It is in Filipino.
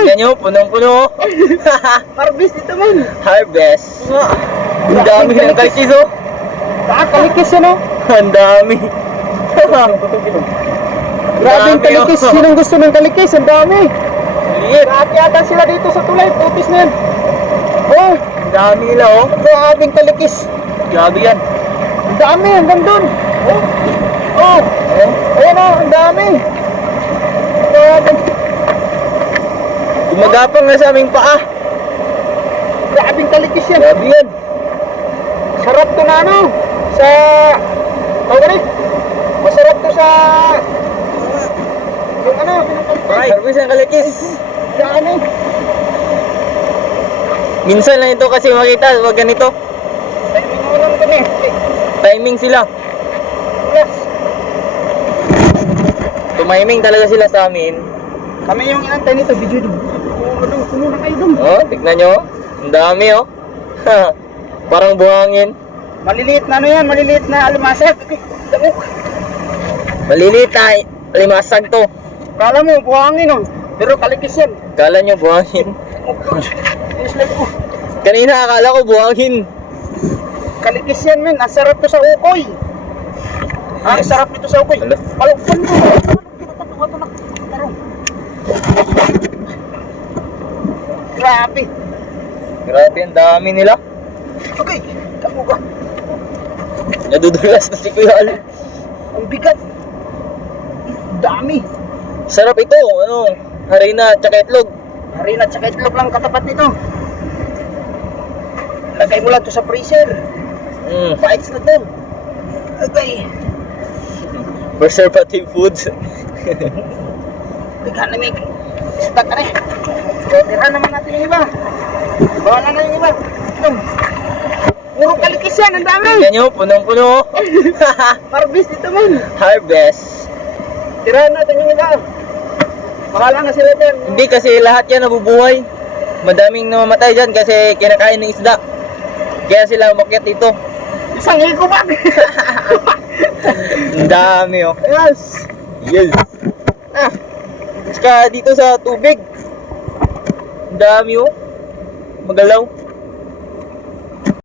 Tingnan nyo, punong-puno. Harvest ito man. Harvest. Ang dami ng kalikis oh. Kalikis yan oh. Ang dami. Grabe yung Dami, oh. kalikis. Sinong gusto ng kalikis? Ang dami. Liit. Naakyatan sila dito sa tulay. Putis na yan. Oh, Ang dami nila oh. grabing kalikis. Grabe yan. Ang dami, hanggang dun. Oh, oh. Ayan oh, ang dami. Grabe. Gumagapang na sa aming paa. Grabing kalikis yan. Grabe yan. Sarap to na ano. Sa... Tawag rin. Masarap to sa... Yung ano, Right. Harvest ng kalikis. dami. Minsan lang ito kasi makita. Wag ganito. Ay, minulang kami. Timing sila. Plus. Tumiming talaga sila sa amin. Kami yung inantay nito, video dun. Kuno na kayo dun. Oh, tignan nyo. Ang dami oh. Parang buhangin. Maliliit na ano yan, maliliit na alimasag. Dami. Maliliit na limasag to. Kala mo, buhangin oh. Pero kalikis yan. Kala nyo buhangin. Oh gosh. It's like, oh. Kanina akala ko buhangin. Kalikis yan men, ang sarap to sa ukoy. Ang sarap nito sa ukoy. Ano? Palukpan mo. Grabe. Grabe, ang dami nila. Okay, kamu ka. Nadudulas na si Kuya Al. Ang bigat. Dami. Sarap ito, ano, harina at saka itlog. Harina at saka itlog lang katapat nito. Lagay mo lang to sa freezer. Bites na to. Okay. Preservative foods. Bigyan na may stock ka na eh. Tirahan naman natin yung iba. Bawa na yung iba. Ito. Puro kalikis yan, ang dami. Tingnan nyo, punong-puno. Harvest ito man. Harvest. Tirahan natin yung iba. Bahala na sila dyan. Hindi kasi lahat yan nabubuhay. Madaming namamatay dyan kasi kinakain ng isda. Kaya sila umakyat dito. Isang hiko ba? Ang dami oh. Yes. Yes. Ah. Saka dito sa tubig. Ang dami oh. Magalaw.